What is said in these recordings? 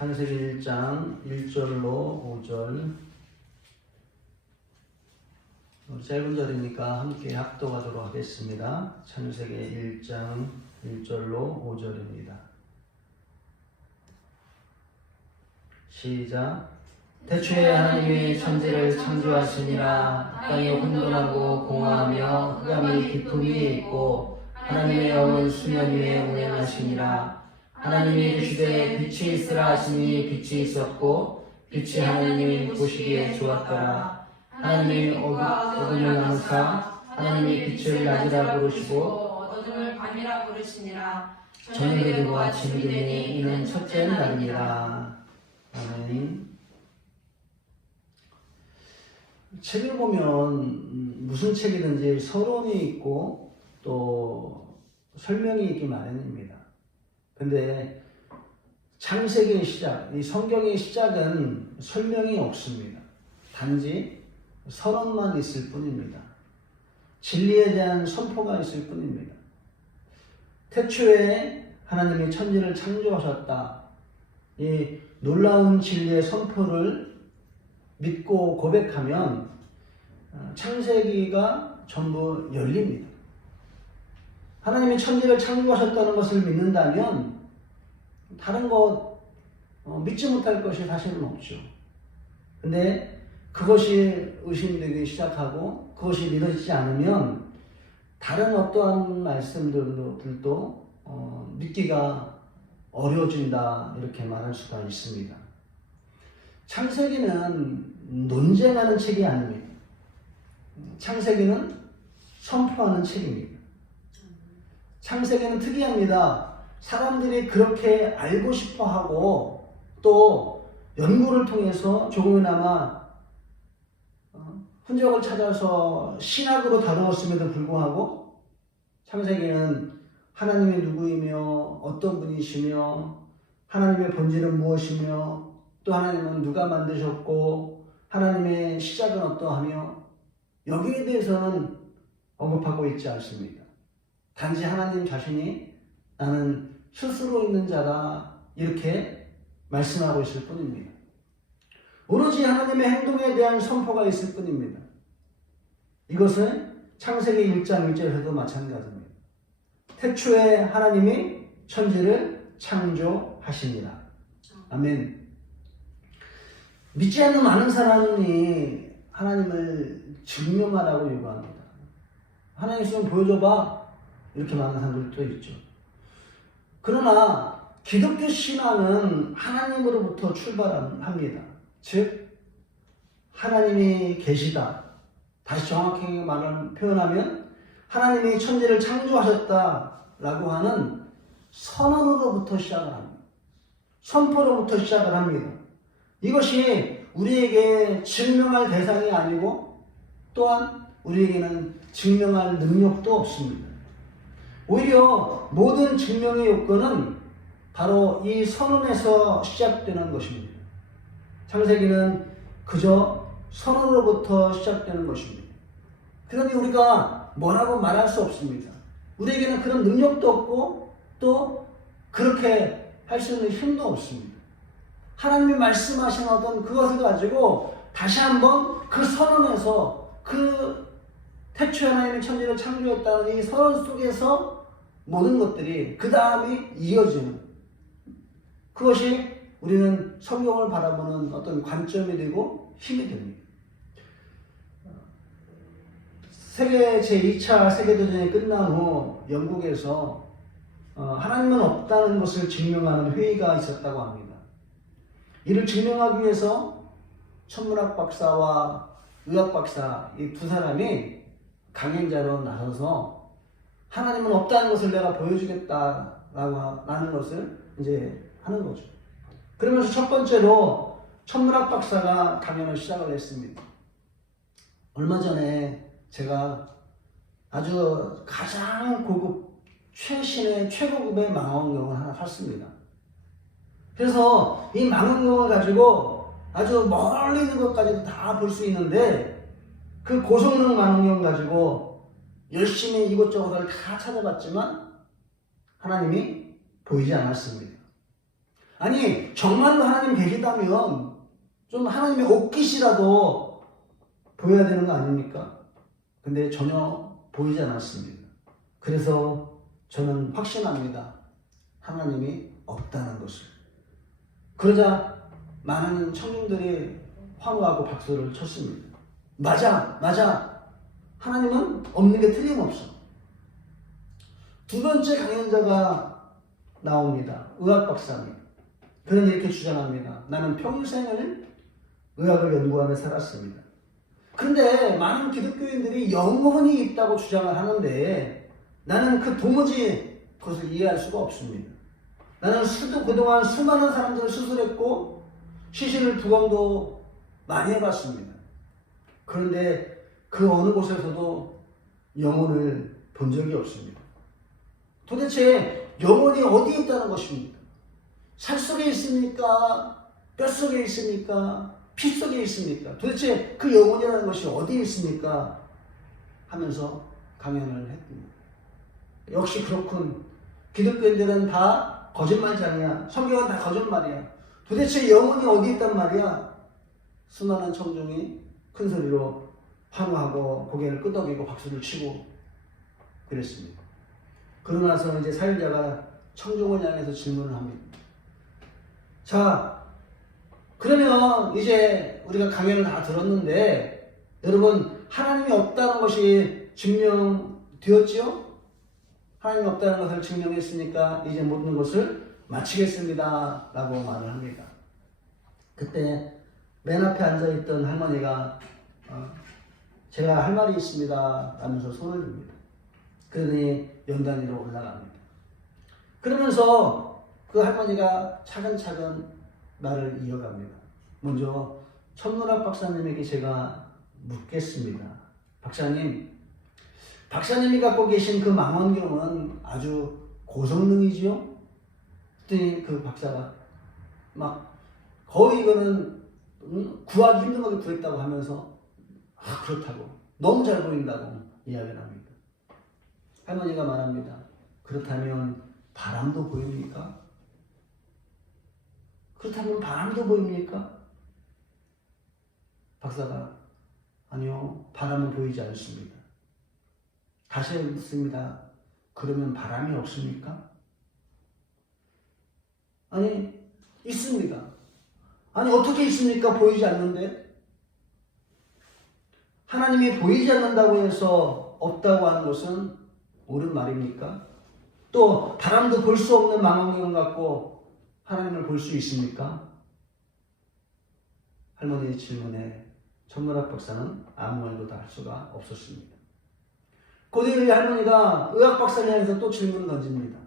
창세기 1장 1절로 5절. 짧은 절이니까 함께 합독하도록 하겠습니다. 창세기 1장 1절로 5절입니다. 시작. 태초에 하나님이 천지를 창조하시니라. 땅이 혼돈하고 공허하며 흑암이 깊음 위에 있고 하나님의 영은 수면 위에 운행하시니라. 하나님이 이르시되 빛이 있으라 하시니 빛이 있었고 빛이 하나님이 보시기에 좋았더라. 하나님이 어둠을 나누사 하나님이 빛을 낮이라 부르시고 어둠을 밤이라 부르시니라. 저녁이 되고 아침이 되니 이는 첫째 날이니라. 아멘. 책을 보면 무슨 책이든지 서론이 있고 또 설명이 있기 마련입니다. 근데 창세기의 시작, 이 성경의 시작은 설명이 없습니다. 단지 서론만 있을 뿐입니다. 진리에 대한 선포가 있을 뿐입니다. 태초에 하나님이 천지를 창조하셨다. 이 놀라운 진리의 선포를 믿고 고백하면 창세기가 전부 열립니다. 하나님이 천지를 창조하셨다는 것을 믿는다면 다른 것 믿지 못할 것이 사실은 없죠. 근데 그것이 의심되기 시작하고 그것이 믿어지지 않으면 다른 어떠한 말씀들도 믿기가 어려워진다 이렇게 말할 수가 있습니다. 창세기는 논쟁하는 책이 아닙니다. 창세기는 선포하는 책입니다. 창세기는 특이합니다. 사람들이 그렇게 알고 싶어 하고 또 연구를 통해서 조금이나마 흔적을 찾아서 신학으로 다루었음에도 불구하고 창세기는 하나님이 누구이며 어떤 분이시며 하나님의 본질은 무엇이며 또 하나님은 누가 만드셨고 하나님의 시작은 어떠하며 여기에 대해서는 언급하고 있지 않습니다. 단지 하나님 자신이 나는 스스로 있는 자다 이렇게 말씀하고 있을 뿐입니다. 오로지 하나님의 행동에 대한 선포가 있을 뿐입니다. 이것은 창세기 1장 1절에서도 마찬가지입니다. 태초에 하나님이 천지를 창조하시니라. 아멘. 믿지 않는 많은 사람이 하나님을 증명하라고 요구합니다. 하나님 있으면 보여줘봐. 이렇게 말하는 사람들도 있죠. 그러나 기독교 신앙은 하나님으로부터 출발합니다. 즉 하나님이 계시다. 다시 정확하게 표현하면 하나님이 천지를 창조하셨다라고 하는 선언으로부터 시작을 합니다. 선포로부터 시작을 합니다. 이것이 우리에게 증명할 대상이 아니고 또한 우리에게는 증명할 능력도 없습니다. 오히려 모든 증명의 요건은 바로 이 선언에서 시작되는 것입니다. 창세기는 그저 선언으로부터 시작되는 것입니다. 그러니 우리가 뭐라고 말할 수 없습니다. 우리에게는 그런 능력도 없고 또 그렇게 할 수 있는 힘도 없습니다. 하나님이 말씀하신 어떤 그것을 가지고 다시 한번 그 선언에서 그 태초에 하나님이 천지를 창조했다는 이 선언 속에서 모든 것들이 그 다음에 이어지는 그것이 우리는 성경을 바라보는 어떤 관점이 되고 힘이 됩니다. 제2차 세계대전이 끝난 후 영국에서 하나님은 없다는 것을 증명하는 회의가 있었다고 합니다. 이를 증명하기 위해서 천문학 박사와 의학 박사 이 두 사람이 강행자로 나서서 하나님은 없다는 것을 내가 보여주겠다라고 하는 것을 이제 하는 거죠. 그러면서 첫 번째로 천문학 박사가 강연을 시작을 했습니다. 얼마 전에 제가 아주 가장 고급 최신의 최고급의 망원경을 하나 샀습니다. 그래서 이 망원경을 가지고 아주 멀리 있는 것까지도 다 볼 수 있는데 그 고성능 망원경 가지고 열심히 이곳저곳을 다 찾아봤지만 하나님이 보이지 않았습니다. 아니 정말로 하나님 계시다면 좀 하나님의 옷깃이라도 보여야 되는 거 아닙니까? 근데 전혀 보이지 않았습니다. 그래서 저는 확신합니다. 하나님이 없다는 것을. 그러자 많은 청중들이 환호하고 박수를 쳤습니다. 맞아, 맞아. 하나님은 없는 게 틀림없어. 두 번째 강연자가 나옵니다. 의학 박사님. 그는 이렇게 주장합니다. 나는 평생을 의학을 연구하며 살았습니다. 그런데 많은 기독교인들이 영혼이 있다고 주장을 하는데 나는 도무지 그것을 이해할 수가 없습니다. 나는 그동안 수많은 사람들을 수술했고 시신을 부검도 많이 해봤습니다. 그런데 그 어느 곳에서도 영혼을 본 적이 없습니다. 도대체 영혼이 어디에 있다는 것입니까? 살 속에 있습니까? 뼈 속에 있습니까? 피 속에 있습니까? 도대체 그 영혼이라는 것이 어디에 있습니까? 하면서 강연을 했습니다. 역시 그렇군. 기독교인들은 다 거짓말장이야. 성경은 다 거짓말이야. 도대체 영혼이 어디 있단 말이야? 수많은 청중이 큰 소리로 환호하고 고개를 끄덕이고 박수를 치고 그랬습니다. 그러고 나서 이제 사역자가 청중을 향해서 질문을 합니다. 자, 그러면 이제 우리가 강연을 다 들었는데 여러분 하나님이 없다는 것이 증명되었지요? 하나님이 없다는 것을 증명했으니까 이제 모든 것을 마치겠습니다 라고 말을 합니다. 그때 맨 앞에 앉아있던 할머니가 제가 할 말이 있습니다 라면서 손을 듭니다. 그러더니 연단 위로 올라갑니다. 그러면서 그 할머니가 차근차근 말을 이어갑니다. 먼저 천문학 박사님에게 제가 묻겠습니다. 박사님이 갖고 계신 그 망원경은 아주 고성능이지요? 그랬더니 그 박사가 막 거의 이거는 구하기 힘든 것을 구했다고 하면서 그렇다고 너무 잘 보인다고 이야기를 합니다. 할머니가 말합니다. 그렇다면 바람도 보입니까? 그렇다면 바람도 보입니까? 박사가 아니요, 바람은 보이지 않습니다. 다시 묻습니다. 그러면 바람이 없습니까? 아니, 있습니다. 아니, 어떻게 있습니까? 보이지 않는데? 하나님이 보이지 않는다고 해서 없다고 하는 것은 옳은 말입니까? 또 바람도 볼 수 없는 망원경을 갖고 하나님을 볼 수 있습니까? 할머니의 질문에 천문학 박사는 아무 말도 다 할 수가 없었습니다. 고대의 할머니가 의학 박사를 향해서 또 질문을 던집니다.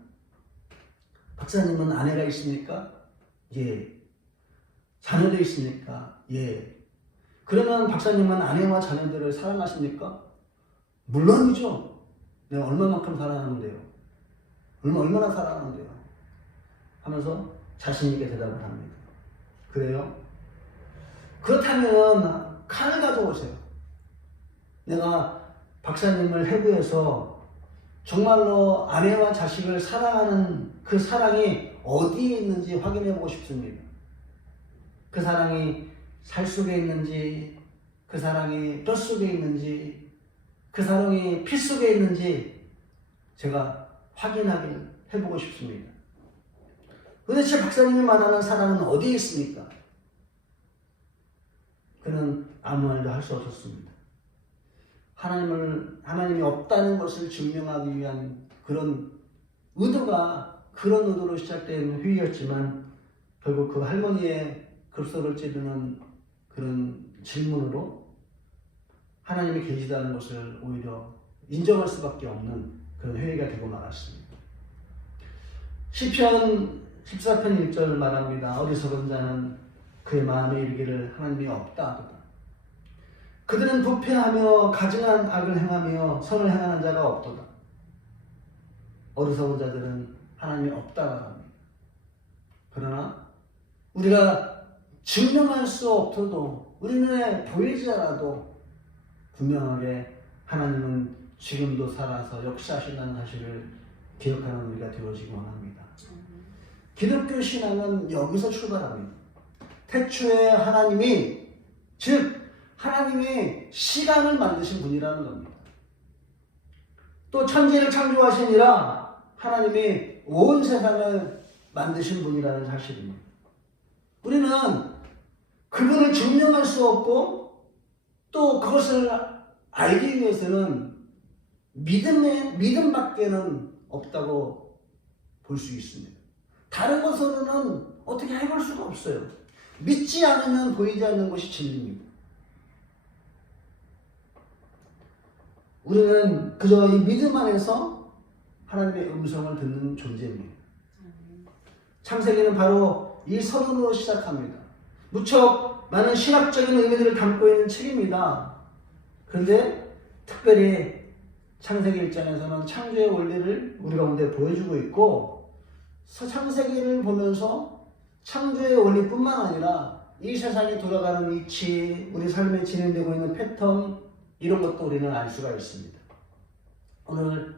박사님은 아내가 있습니까? 예. 자녀도 있습니까? 예. 그러면 박사님은 아내와 자녀들을 사랑하십니까? 물론이죠. 내가 얼마만큼 사랑하는데요. 얼마나 사랑하는데요. 하면서 자신있게 대답을 합니다. 그래요? 그렇다면 칼을 가져오세요. 내가 박사님을 해부해서 정말로 아내와 자식을 사랑하는 그 사랑이 어디에 있는지 확인해보고 싶습니다. 그 사랑이 살 속에 있는지, 그 사랑이 뼈 속에 있는지, 그 사랑이 피 속에 있는지 제가 확인하길 해보고 싶습니다. 도대체 박사님이 말하는 사랑은 어디에 있습니까? 그는 아무 말도 할 수 없었습니다. 하나님이 없다는 것을 증명하기 위한 그런 의도로 시작된 회의였지만 결국 그 할머니의 급소를 찌르는 그런 질문으로 하나님이 계시다는 것을 오히려 인정할 수밖에 없는 그런 회의가 되고 말았습니다. 시편 14편 1절 말합니다. 어리석은 자는 그의 마음에 이르기를 하나님이 없다 하도다. 그들은 부패하며 가증한 악을 행하며 선을 행하는 자가 없도다. 어리석은 자들은 하나님이 없다고 합니다. 그러나 우리가 증명할 수 없어도 우리 눈에 보이지 않아도 분명하게 하나님은 지금도 살아서 역사하신다는 사실을 기억하는 우리가 되어지기 원합니다. 기독교 신앙은 여기서 출발합니다. 태초에 하나님이, 즉 하나님이 시간을 만드신 분이라는 겁니다. 또 천지를 창조하시니라 하나님이 온 세상을 만드신 분이라는 사실입니다. 우리는 그분을 증명할 수 없고 또 그것을 알기 위해서는 믿음밖에는 없다고 볼 수 있습니다. 다른 것으로는 어떻게 해볼 수가 없어요. 믿지 않으면 보이지 않는 것이 진리입니다. 우리는 그저 이 믿음 안에서 하나님의 음성을 듣는 존재입니다. 창세기는 바로 이 서론으로 시작합니다. 무척 많은 신학적인 의미들을 담고 있는 책입니다. 그런데 특별히 창세기 1장에서는 창조의 원리를 우리 가운데 보여주고 있고, 창세기를 보면서 창조의 원리뿐만 아니라 이 세상이 돌아가는 이치, 우리 삶에 진행되고 있는 패턴, 이런 것도 우리는 알 수가 있습니다. 오늘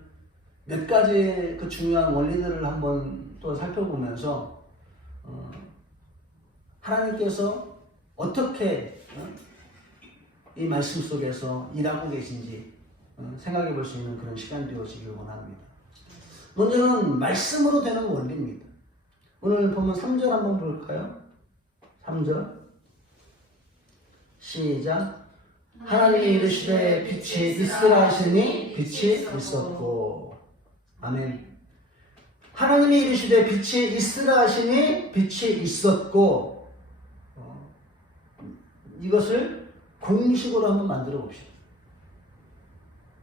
몇 가지 그 중요한 원리들을 한번 또 살펴보면서 하나님께서 어떻게 이 말씀 속에서 일하고 계신지 생각해 볼 수 있는 그런 시간이 되어지길 원합니다. 먼저는 말씀으로 되는 원리입니다. 오늘 보면 3절 한번 볼까요? 3절 시작. 하나님이 이르시되 빛이 있으라 하시니 빛이 있었고. 아멘. 하나님이 이르시되 빛이 있으라 하시니 빛이 있었고. 이것을 공식으로 한번 만들어 봅시다.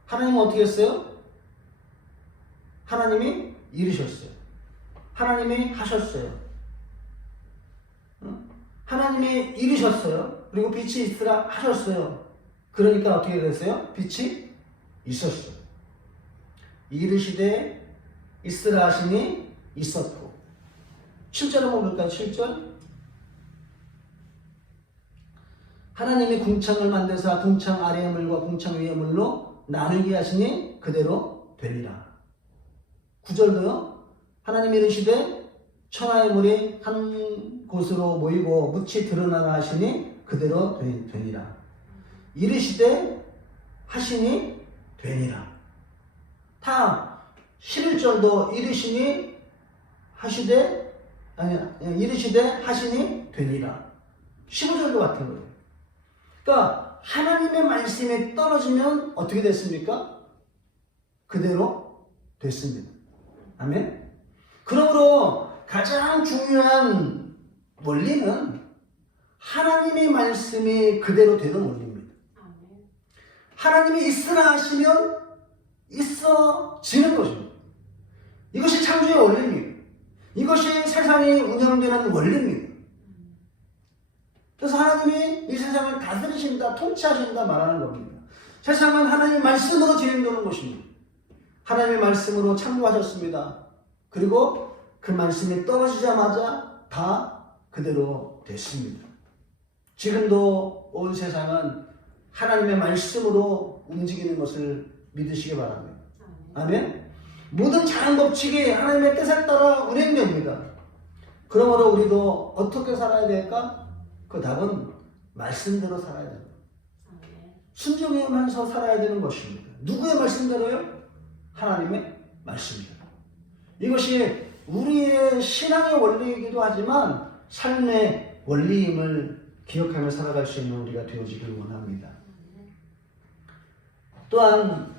하나님은 어떻게 했어요? 하나님이 이르셨어요. 하나님이 하셨어요. 하나님이 이르셨어요. 그리고 빛이 있으라 하셨어요. 그러니까 어떻게 됐어요? 빛이 있었어요. 이르시되 있으라 하시니 있었고. 7절 한번 볼까요? 7절. 하나님이 궁창을 만드사 궁창 아래의 물과 궁창 위의 물로 나누게 하시니 그대로 되리라. 9절도요. 하나님이 이르시되 천하의 물이 한 곳으로 모이고 묻이 드러나라 하시니 그대로 되니라. 이르시되 하시니 되니라. 다 11절도 이르시니 하시되 이르시되 하시니 되니라. 15절도 같은 거예요. 그러니까 하나님의 말씀이 떨어지면 어떻게 됐습니까? 그대로 됐습니다. 아멘. 그러므로 가장 중요한 원리는 하나님의 말씀이 그대로 되는 원리입니다. 하나님이 있으라 하시면 있어지는 것입니다. 이것이 창조의 원리입니다. 이것이 세상이 운영되는 원리입니다. 그래서 하나님이 이 세상을 다스리신다, 통치하신다 말하는 겁니다. 세상은 하나님의 말씀으로 진행되는 것입니다. 하나님의 말씀으로 창조하셨습니다. 그리고 그 말씀이 떨어지자마자 다 그대로 됐습니다. 지금도 온 세상은 하나님의 말씀으로 움직이는 것을 믿으시기 바랍니다. 아멘. 모든 자연 법칙이 하나님의 뜻에 따라 운행됩니다. 그러므로 우리도 어떻게 살아야 될까? 그 답은 말씀대로 살아야 됩니다. 순종하면서 살아야 되는 것입니다. 누구의 말씀대로요? 하나님의 말씀입니다. 이것이 우리의 신앙의 원리이기도 하지만 삶의 원리임을 기억하며 살아갈 수 있는 우리가 되어지길 원합니다. 또한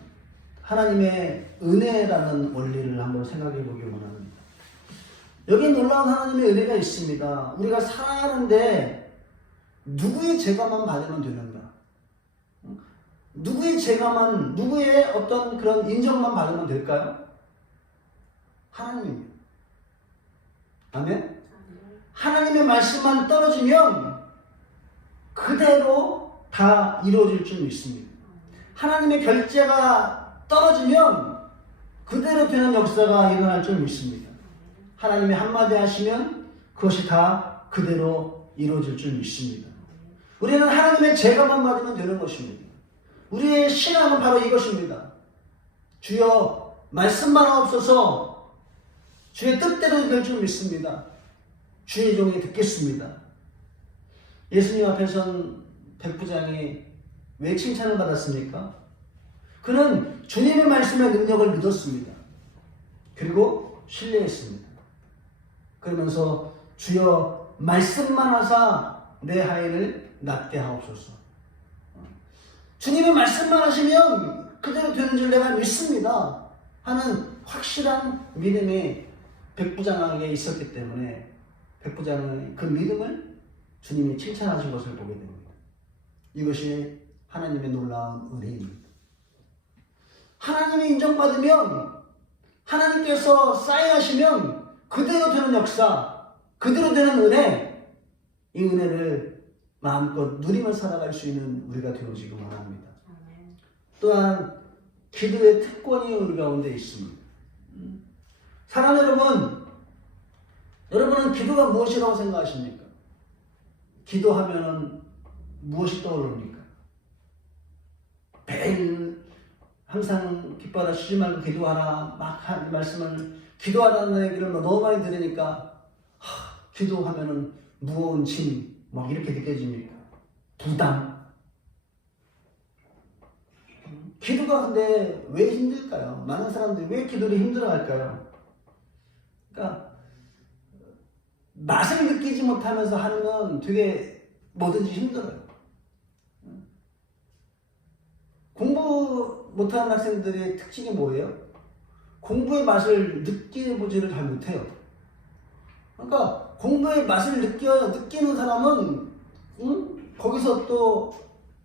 하나님의 은혜라는 원리를 한번 생각해 보길 원합니다. 여기에 놀라운 하나님의 은혜가 있습니다. 우리가 살아가는데 누구의 제가만 받으면 되는가? 누구의 어떤 그런 인정만 받으면 될까요? 하나님입니다. 아멘? 하나님의 말씀만 떨어지면 그대로 다 이루어질 줄 믿습니다. 하나님의 결제가 떨어지면 그대로 되는 역사가 일어날 줄 믿습니다. 하나님이 한마디 하시면 그것이 다 그대로 이루어질 줄 믿습니다. 우리는 하나님의 제가만 받으면 되는 것입니다. 우리의 신앙은 바로 이것입니다. 주여 말씀만 없어서 주의 뜻대로 될 줄 믿습니다. 주의 종이 듣겠습니다. 예수님 앞에선 백부장이 왜 칭찬을 받았습니까? 그는 주님의 말씀의 능력을 믿었습니다. 그리고 신뢰했습니다. 그러면서 주여 말씀만 하사 내 하인을 낫게 하옵소서. 주님의 말씀만 하시면 그대로 되는 줄 내가 믿습니다 하는 확실한 믿음이 백부장에게 있었기 때문에 백부장은 그 믿음을 주님이 칭찬하신 것을 보게 됩니다. 이것이 하나님의 놀라운 은혜입니다. 하나님이 인정받으면, 하나님께서 사인하시면 그대로 되는 역사, 그대로 되는 은혜, 이 은혜를 마음껏 누리며 살아갈 수 있는 우리가 되어지기 원합니다. 또한 기도의 특권이 우리 가운데 있습니다. 사랑 여러분, 여러분은 기도가 무엇이라고 생각하십니까? 기도하면 무엇이 떠오릅니까? 매일 항상 깃발아 쉬지 말고 기도하라 막 한 말씀을, 기도하라는 얘기를 너무 많이 들으니까 기도하면은 무거운 짐 막 이렇게 느껴집니까? 부담. 기도가 근데 왜 힘들까요? 많은 사람들이 왜 기도를 힘들어할까요? 그러니까 맛을 느끼지 못하면서 하는 건 되게 뭐든지 힘들어요. 공부 못하는 학생들의 특징이 뭐예요? 공부의 맛을 느껴보지를 잘 못해요. 그러니까 공부의 맛을 느끼는 사람은 거기서 또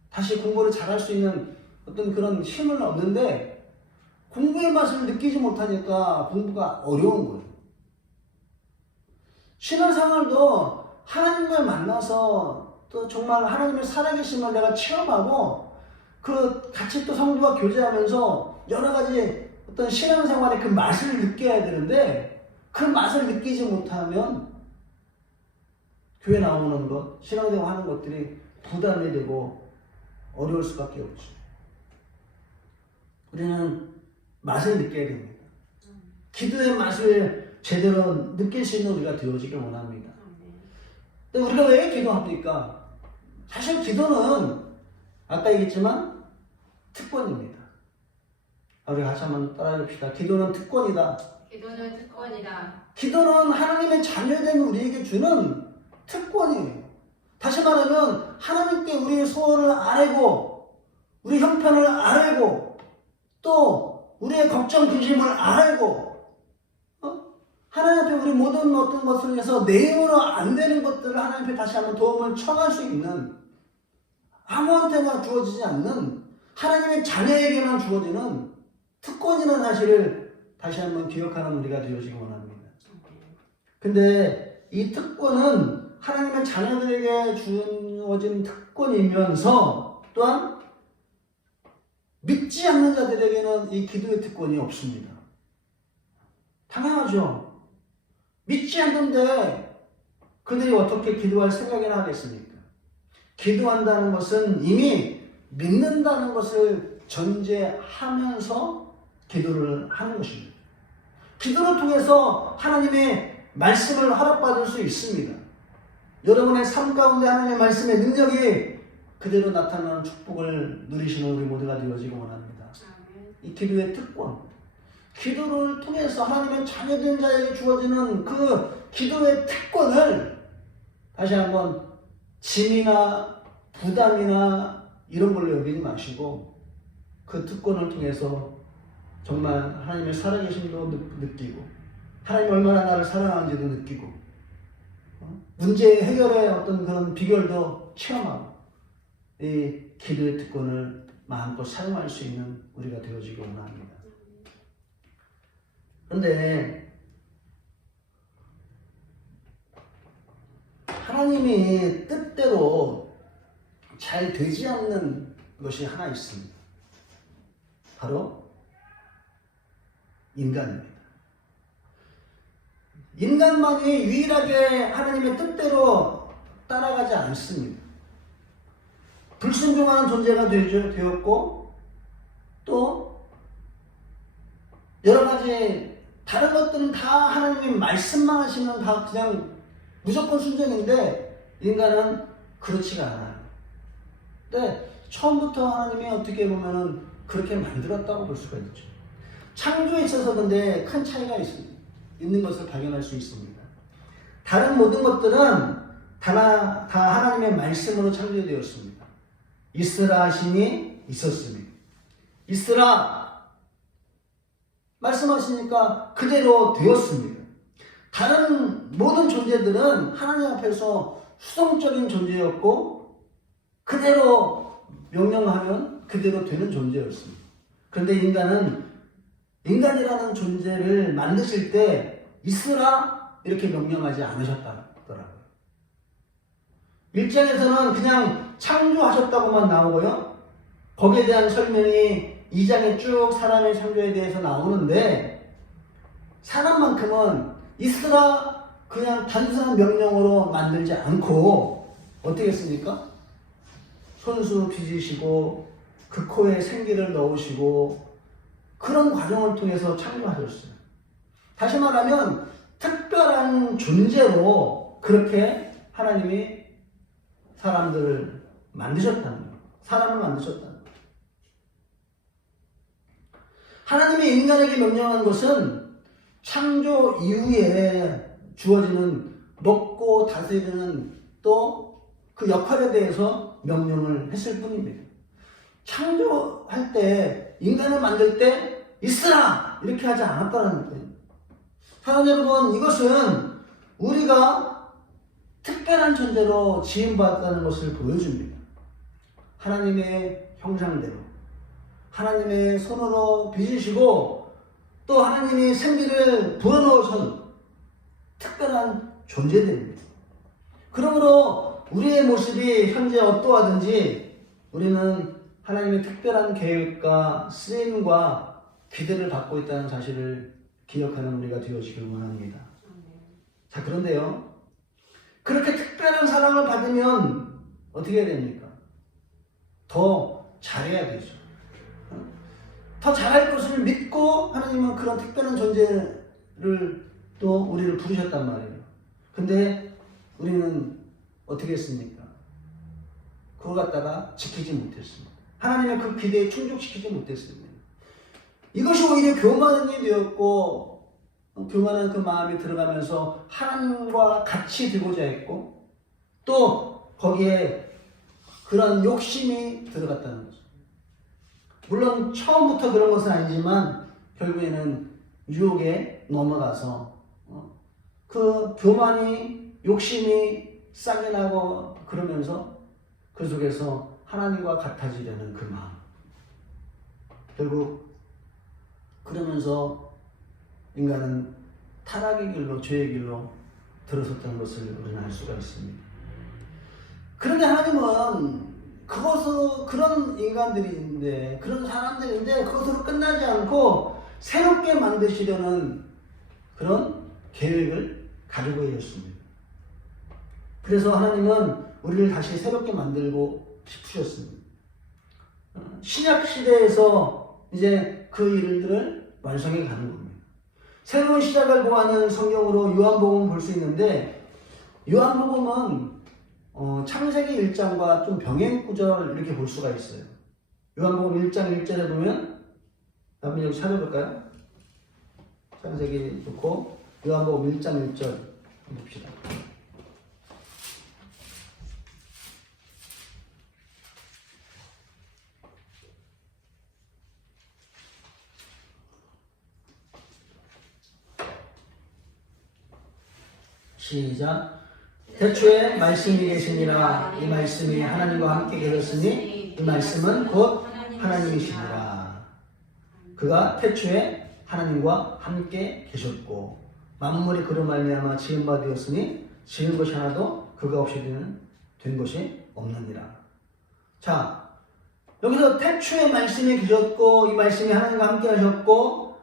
다시 공부를 잘할 수 있는 어떤 그런 힘을 얻는데, 공부의 맛을 느끼지 못하니까 공부가 어려운 거예요. 신앙생활도 하나님을 만나서 또 정말 하나님의 살아계심을 내가 체험하고 그 같이 또 성도와 교제하면서 여러 가지 어떤 신앙생활의 그 맛을 느껴야 되는데, 그 맛을 느끼지 못하면 교회 나오는 것, 신앙생활 하는 것들이 부담이 되고 어려울 수밖에 없죠. 우리는 맛을 느껴야 됩니다. 기도의 맛을 제대로 느낄 수 있는 우리가 되어지길 원합니다. 근데 우리가 왜 기도합니까? 사실 기도는 아까 얘기했지만 특권입니다. 우리 같이 한번 따라해봅시다. 기도는 특권이다. 기도는 특권이다. 기도는 하나님의 자녀된 우리에게 주는 특권이에요. 다시 말하면 하나님께 우리의 소원을 아뢰고 우리 형편을 아뢰고 또 우리의 걱정 근심을 아뢰고 하나님 앞에 우리 모든 어떤 것을 위해서 내 힘으로 안 되는 것들을 하나님 앞에 다시 한번 도움을 청할 수 있는, 아무한테나 주어지지 않는 하나님의 자녀에게만 주어지는 특권이라는 사실을 다시 한번 기억하는 우리가 되어지기 원합니다. 근데 이 특권은 하나님의 자녀들에게 주어진 특권이면서 또한 믿지 않는 자들에게는 이 기도의 특권이 없습니다. 당연하죠. 믿지 않는데 그들이 어떻게 기도할 생각이나 하겠습니까? 기도한다는 것은 이미 믿는다는 것을 전제하면서 기도를 하는 것입니다. 기도를 통해서 하나님의 말씀을 허락받을 수 있습니다. 여러분의 삶 가운데 하나님의 말씀의 능력이 그대로 나타나는 축복을 누리시는 우리 모두가 되어지기 원합니다. 이 기도의 특권, 기도를 통해서 하나님의 자녀된 자에게 주어지는 그 기도의 특권을 다시 한번 짐이나 부담이나 이런 걸로 여기지 마시고 그 특권을 통해서 정말 하나님의 살아계심도 느끼고 하나님 얼마나 나를 사랑하는지도 느끼고 문제 해결의 어떤 그런 비결도 체험하고 이 기도의 특권을 마음껏 사용할 수 있는 우리가 되어지기 원합니다. 그런데 하나님이 뜻대로 잘 되지 않는 것이 하나 있습니다. 바로 인간입니다. 인간만이 유일하게 하나님의 뜻대로 따라가지 않습니다. 불순종하는 존재가 되었고 또 여러 가지 다른 것들은 다 하나님의 말씀만 하시면 다 그냥 무조건 순종인데 인간은 그렇지가 않아요. 근데 처음부터 하나님이 어떻게 보면은 그렇게 만들었다고 볼 수가 있죠. 창조에 있어서 근데 큰 차이가 있는 것을 발견할 수 있습니다. 다른 모든 것들은 다 하나님의 말씀으로 창조되었습니다. 있으라 하시니 있었습니다. 있으라 말씀하시니까 그대로 되었습니다. 다른 모든 존재들은 하나님 앞에서 수동적인 존재였고 그대로 명령하면 그대로 되는 존재였습니다. 그런데 인간이라는 존재를 만드실 때 있으라 이렇게 명령하지 않으셨더라고요. 1장에서는 그냥 창조하셨다고만 나오고요. 거기에 대한 설명이 2장에 쭉 사람의 창조에 대해서 나오는데 사람만큼은 있으라 그냥 단순한 명령으로 만들지 않고 어떻게 했습니까? 손수 빚으시고 그 코에 생기를 넣으시고 그런 과정을 통해서 창조하셨어요. 다시 말하면 특별한 존재로 그렇게 하나님이 사람들을 만드셨다는 거예요. 사람을 만드셨다는 거예요. 하나님이 인간에게 명령한 것은 창조 이후에 주어지는 먹고 다스리는 또 그 역할에 대해서 명령을 했을 뿐입니다. 창조할 때 인간을 만들 때 있으라 이렇게 하지 않았다는 거예요. 사랑 여러분, 이것은 우리가 특별한 존재로 지음받았다는 것을 보여줍니다. 하나님의 형상대로 하나님의 손으로 빚으시고 또 하나님이 생기를 불어넣으신 특별한 존재들입니다. 그러므로 우리의 모습이 현재 어떠하든지 우리는 하나님의 특별한 계획과 쓰임과 기대를 받고 있다는 사실을 기억하는 우리가 되어지길 원합니다. 자, 그런데요, 그렇게 특별한 사랑을 받으면 어떻게 해야 됩니까? 더 잘해야 되죠. 더 잘할 것을 믿고 하나님은 그런 특별한 존재를 또 우리를 부르셨단 말이에요. 근데 우리는 어떻게 했습니까? 그거 갖다가 지키지 못했습니다. 하나님의 그 기대에 충족시키지 못했습니다. 이것이 오히려 교만이 되었고 교만한 그 마음이 들어가면서 하나님과 같이 되고자 했고 또 거기에 그런 욕심이 들어갔다는 거죠. 물론 처음부터 그런 것은 아니지만 결국에는 유혹에 넘어가서 그 교만이 욕심이 싹이 나고 그러면서 그 속에서 하나님과 같아지려는 그 마음, 결국 그러면서 인간은 타락의 길로 죄의 길로 들어섰다는 것을 우리는 알 수가 있습니다. 그런데 하나님은 그런 인간들인데 그런 사람들인데 그것으로 끝나지 않고 새롭게 만드시려는 그런 계획을 가지고 계셨습니다. 그래서 하나님은 우리를 다시 새롭게 만들고 싶으셨습니다. 신약 시대에서 이제 그 일들을 완성해 가는 겁니다. 새로운 시작을 보하는 성경으로 요한복음을 볼 수 있는데 요한복음은 창세기 1장과 좀 병행 구절을 이렇게 볼 수가 있어요. 요한복음 1장 1절에 보면 한번 여기 찾아볼까요? 창세기 좋고 요한복음 1장 1절 봅시다. 시작. 태초에 말씀이 계시니라. 이 말씀이 하나님과 함께 계셨으니 이 말씀은 곧 하나님이시니라. 그가 태초에 하나님과 함께 계셨고 만물이 그로 말미암아 지은 바 되었으니 지은 것이 하나도 그가 없이 된 것이 없느니라. 자, 여기서 태초에 말씀이 계셨고 이 말씀이 하나님과 함께 하셨고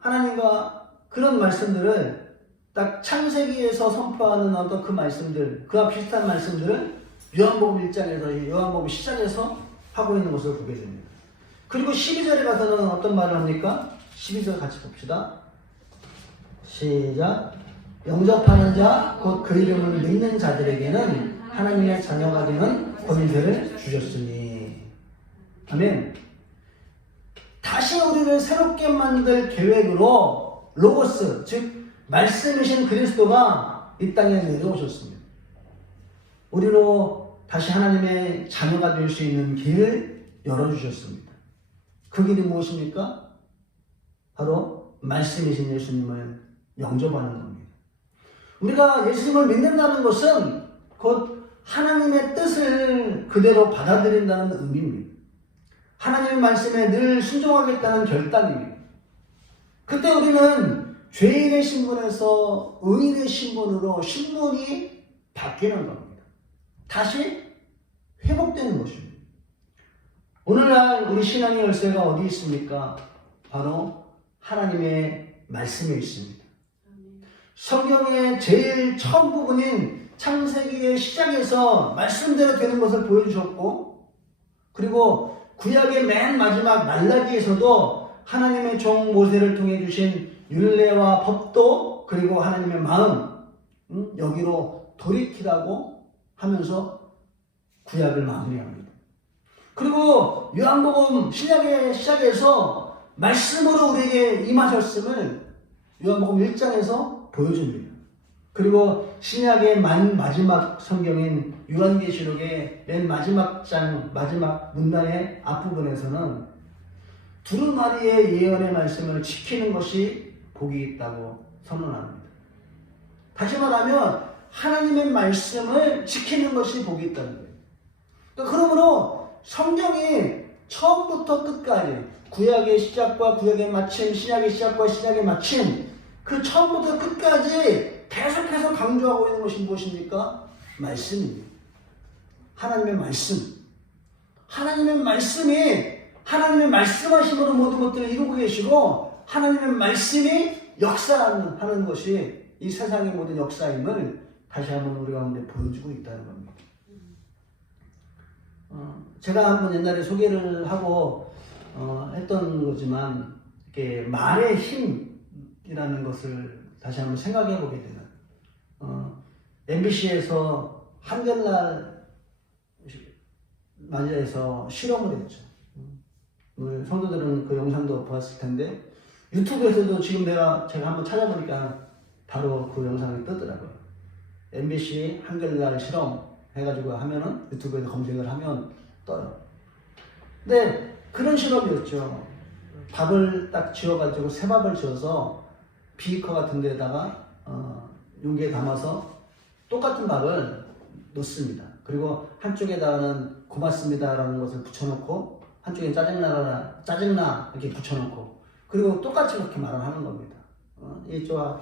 하나님과 그런 말씀들을 딱 창세기에서 선포하는 어떤 그 말씀들, 그와 비슷한 말씀들을 요한복음 1장에서 요한복음 시작에서 하고 있는 것을 보게 됩니다. 그리고 12절에 가서는 어떤 말을 합니까? 12절 같이 봅시다. 시작. 영접하는 자, 곧 그 이름을 믿는 자들에게는 하나님의 자녀가 되는 권세를 주셨으니. 아멘. 다시 우리를 새롭게 만들 계획으로 로고스, 즉 말씀이신 그리스도가 이 땅에 내려오셨습니다. 우리로 다시 하나님의 자녀가 될 수 있는 길을 열어주셨습니다. 그 길이 무엇입니까? 바로 말씀이신 예수님을 영접하는 겁니다. 우리가 예수님을 믿는다는 것은 곧 하나님의 뜻을 그대로 받아들인다는 의미입니다. 하나님의 말씀에 늘 순종하겠다는 결단입니다. 그때 우리는 죄인의 신분에서 의인의 신분으로 신분이 바뀌는 겁니다. 다시 회복되는 것입니다. 오늘날 우리 신앙의 열쇠가 어디 있습니까? 바로 하나님의 말씀에 있습니다. 성경의 제일 처음 부분인 창세기의 시작에서 말씀대로 되는 것을 보여주셨고, 그리고 구약의 맨 마지막 말라기에서도 하나님의 종 모세를 통해 주신 율례와 법도, 그리고 하나님의 마음, 여기로 돌이키라고 하면서 구약을 마무리합니다. 그리고 요한복음 신약의 시작에서 말씀으로 우리에게 임하셨음을 요한복음 1장에서 보여줍니다. 그리고 신약의 마지막 성경인 요한계시록의 맨 마지막 장 마지막 문단의 앞부분에서는 두루마리의 예언의 말씀을 지키는 것이 복이 있다고 선언합니다. 다시 말하면 하나님의 말씀을 지키는 것이 복이 있다는 거예요. 그러므로 성경이 처음부터 끝까지 구약의 시작과 구약의 마침, 신약의 시작과 신약의 마침, 그 처음부터 끝까지 계속해서 강조하고 있는 것이 무엇입니까? 말씀입니다. 하나님의 말씀. 하나님의 말씀이 하나님의 말씀하심으로 모든 것들을 이루고 계시고, 하나님의 말씀이 역사하는 것이 이 세상의 모든 역사임을 다시 한번 우리 가운데 보여주고 있다는 겁니다. 제가 한번 옛날에 소개를 하고 했던 거지만, 이렇게 말의 힘이라는 것을 다시 한번 생각해 보게 되는, MBC에서 한글날 맞이해서 실험을 했죠. 오늘 성도들은 그 영상도 보았을 텐데, 유튜브에서도 지금 제가 한번 찾아보니까 바로 그 영상이 뜨더라고요. MBC 한글날 실험 해가지고 하면은, 유튜브에서 검색을 하면 떠요. 근데 그런 실험이었죠. 밥을 딱 지어가지고 새밥을 지어서 비커 같은 데다가 용기에 담아서 똑같은 밥을 넣습니다. 그리고 한쪽에다가는 고맙습니다라는 것을 붙여놓고, 한쪽에 짜증나 이렇게 붙여놓고, 그리고 똑같이 그렇게 말을 하는 겁니다. 이쪽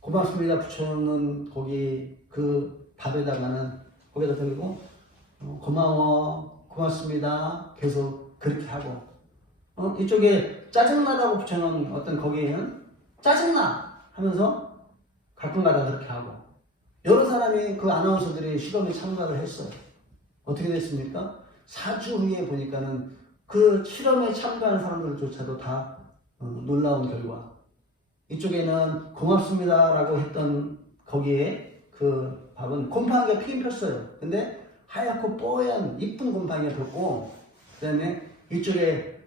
고맙습니다 붙여놓는 거기 그 밥에다가는 거기다 드리고, 고마워, 고맙습니다 계속 그렇게 하고, 이쪽에 짜증나라고 붙여놓은 어떤 거기에는 짜증나 하면서 가끔가다 그렇게 하고, 여러 사람이 그 아나운서들이 실험에 참가를 했어요. 어떻게 됐습니까? 4주 후에 보니까는 그 실험에 참가한 사람들조차도 다 놀라운 결과, 이쪽에는 고맙습니다라고 했던 거기에 그 밥은 곰팡이가 피긴 폈어요. 근데 하얗고 뽀얀 이쁜 곰팡이가 폈고, 그 다음에 이쪽에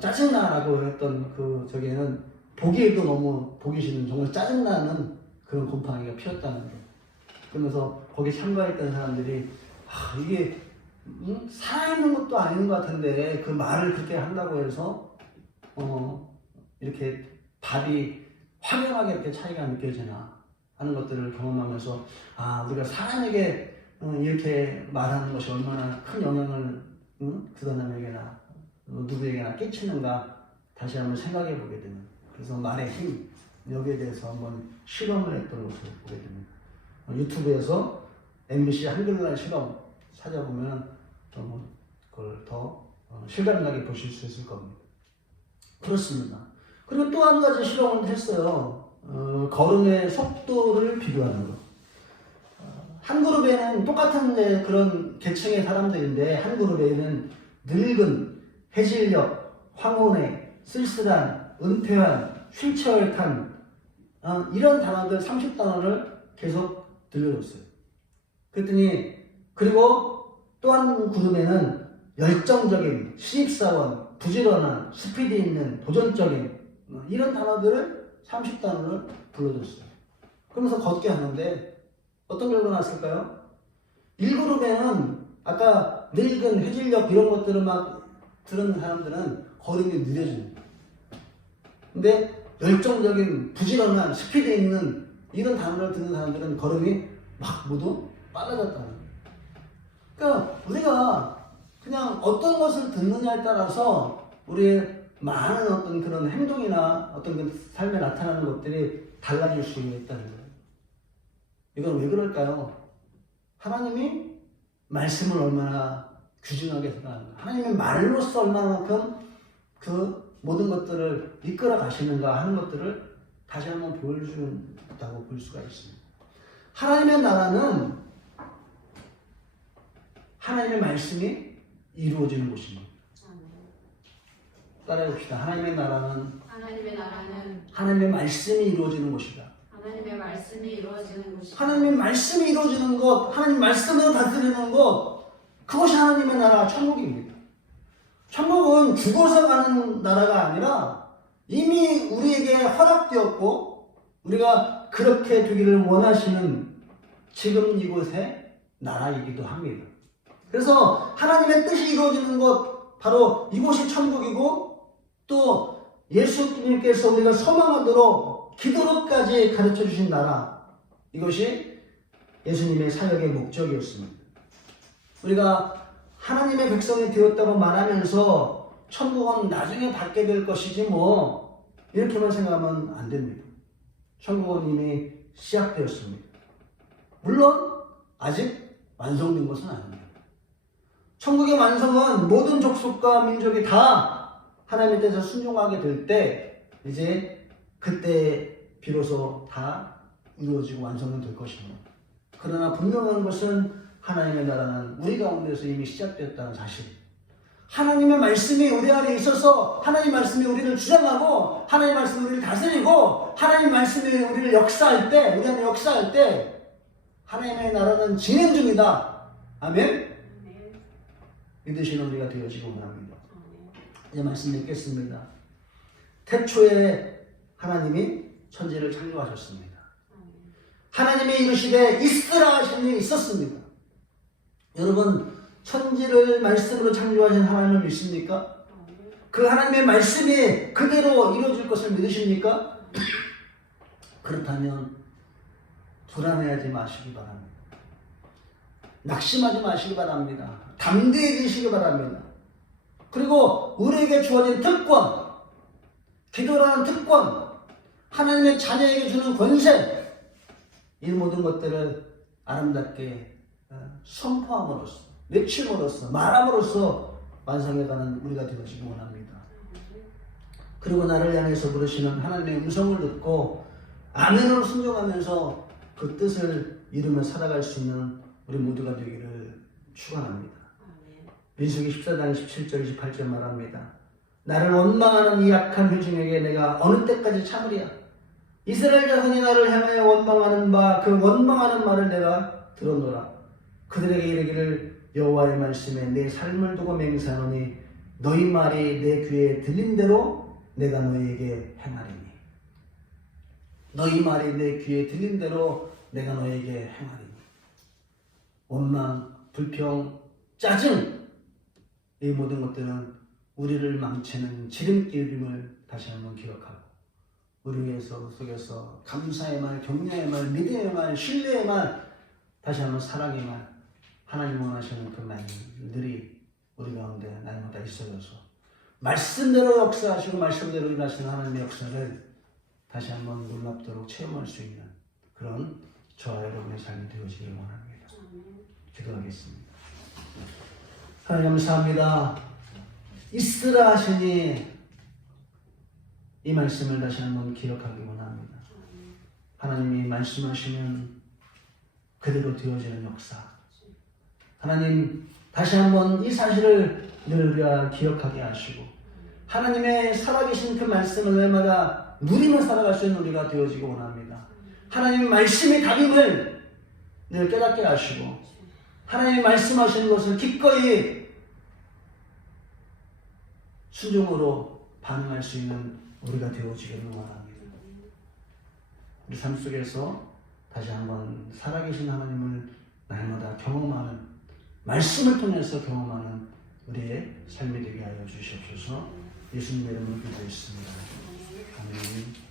짜증나라고 했던 그 저기에는 보기에도 너무 보기 싫은 정말 짜증나는 그런 곰팡이가 피었다는 거예요. 그러면서 거기 참가했던 사람들이 이게 살아있는 것도 아닌 것 같은데 그 말을 그렇게 한다고 해서 이렇게 밥이 확연하게 이렇게 차이가 느껴지나 하는 것들을 경험하면서, 우리가 사람에게 이렇게 말하는 것이 얼마나 큰 영향을 그 사람에게나 누구에게나 끼치는가 다시 한번 생각해 보게 되는, 그래서 말의 힘, 여기에 대해서 한번 실험을 했던 것을 보게 됩니다. 유튜브에서 MBC 한글날 실험 찾아보면 그걸 더 실감나게 보실 수 있을 겁니다. 그렇습니다. 그리고 또 한 가지 실험을 했어요. 걸음의 속도를 비교하는 것. 한 그룹에는 똑같은 그런 계층의 사람들인데, 한 그룹에는 늙은, 해질녘, 황혼애, 쓸쓸한, 은퇴한, 휠체어를 탄 이런 단어들 30단어를 계속 들려줬어요. 그랬더니 그리고 또 한 그룹에는 열정적인, 신입사원, 부지런한, 스피드 있는, 도전적인 이런 단어들을 30단어를 불러줬어요. 그러면서 걷게 하는데 어떤 결과가 났을까요? 1그룹에는 아까 늙은 회질력 이런 것들을 막 들은 사람들은 걸음이 느려집니다. 근데 열정적인, 부지런한, 스피드 있는 이런 단어를 듣는 사람들은 걸음이 막 모두 빨라졌다는 거예요. 그러니까 우리가 그냥 어떤 것을 듣느냐에 따라서 우리의 많은 어떤 그런 행동이나 어떤 그 삶에 나타나는 것들이 달라질 수 있다는 거예요. 이건 왜 그럴까요? 하나님이 말씀을 얼마나 귀중하게 생각하는가, 하나님의 말로서 얼마만큼 그 모든 것들을 이끌어 가시는가 하는 것들을 다시 한번 보여준다고 볼 수가 있습니다. 하나님의 나라는 하나님의 말씀이 이루어지는 곳입니다. 따라해봅시다. 하나님의 나라는 하나님의 말씀이 이루어지는 곳이다. 하나님의 말씀이 이루어지는 곳이다. 하나님의 말씀이 이루어지는 것, 하나님 말씀으로 다스리는 것, 그것이 하나님의 나라, 천국입니다. 천국은 죽어서 가는 나라가 아니라 이미 우리에게 허락되었고 우리가 그렇게 되기를 원하시는 지금 이곳의 나라이기도 합니다. 그래서 하나님의 뜻이 이루어지는 것, 바로 이곳이 천국이고 또 예수님께서 우리가 소망하도록 기도로까지 가르쳐 주신 나라, 이것이 예수님의 사역의 목적이었습니다. 우리가 하나님의 백성이 되었다고 말하면서 천국은 나중에 받게 될 것이지 뭐 이렇게만 생각하면 안 됩니다. 천국은 이미 시작되었습니다. 물론 아직 완성된 것은 아닙니다. 천국의 완성은 모든 족속과 민족이 다 하나님의 뜻에 순종하게 될 때 이제 그때 비로소 다 이루어지고 완성은 될 것입니다. 그러나 분명한 것은 하나님의 나라는 우리 가운데서 이미 시작되었다는 사실. 하나님의 말씀이 우리 안에 있어서 하나님의 말씀이 우리를 주장하고 하나님의 말씀이 우리를 다스리고 하나님의 말씀이 우리를 역사할 때, 우리 안에 역사할 때 하나님의 나라는 진행 중이다. 아멘? 믿으시는 우리가 되어지고 원합니다. 이제 말씀 읽겠습니다. 태초에 하나님이 천지를 창조하셨습니다. 하나님이 이르시되 있으라 하신 일이 있었습니다. 여러분, 천지를 말씀으로 창조하신 하나님을 믿습니까? 그 하나님의 말씀이 그대로 이루어질 것을 믿으십니까? 그렇다면 불안해하지 마시기 바랍니다. 낙심하지 마시기 바랍니다. 담대해지시기 바랍니다. 그리고 우리에게 주어진 특권, 기도라는 특권, 하나님의 자녀에게 주는 권세, 이 모든 것들을 아름답게 선포함으로써, 외침으로써, 말함으로써 완성해가는 우리가 되어지기 원합니다. 그리고 나를 향해서 부르시는 하나님의 음성을 듣고 아멘으로 순종하면서 그 뜻을 이루며 살아갈 수 있는 우리 모두가 되기를 축원합니다. 민수기 14장 17절 28절 말합니다. 나를 원망하는 이 약한 회중에게 내가 어느 때까지 참으랴. 이스라엘 자손이 나를 향하여 원망하는 바 그 원망하는 말을 내가 들었노라. 그들에게 이르기를 여호와의 말씀에 내 삶을 두고 맹세하노니 너희 말이 내 귀에 들린 대로 내가 너희에게 행하리니. 너희 말이 내 귀에 들린 대로 내가 너희에게 행하리니. 원망, 불평, 짜증, 이 모든 것들은 우리를 망치는 지름길임을 다시 한번 기억하고 우리 속에서 감사의 말, 격려의 말, 믿음의 말, 신뢰의 말, 다시 한번 사랑의 말, 하나님 원하시는 그 말들이 우리 가운데 날마다 있어져서 말씀대로 역사하시고 말씀대로 일하시는 하나님의 역사를 다시 한번 놀랍도록 체험할 수 있는 그런 저와 여러분의 삶이 되어지길 원합니다. 기도하겠습니다. 하나님 감사합니다. 있으라 하시니 이 말씀을 다시 한번 기억하기 원합니다. 하나님이 말씀하시면 그대로 되어지는 역사. 하나님 다시 한번 이 사실을 늘 우리가 기억하게 하시고 하나님의 살아계신 그 말씀을 날마다 누리며 살아갈 수 있는 우리가 되어지기 원합니다. 하나님의 말씀의 답임을 늘 깨닫게 하시고 하나님이 말씀하시는 것을 기꺼이 순종으로 반응할 수 있는 우리가 되어지기를 원합니다. 우리 삶 속에서 다시 한번 살아계신 하나님을 날마다 경험하는, 말씀을 통해서 경험하는 우리의 삶이 되게 하여 주시옵소서. 예수님의 이름으로 기도했습니다. 아멘.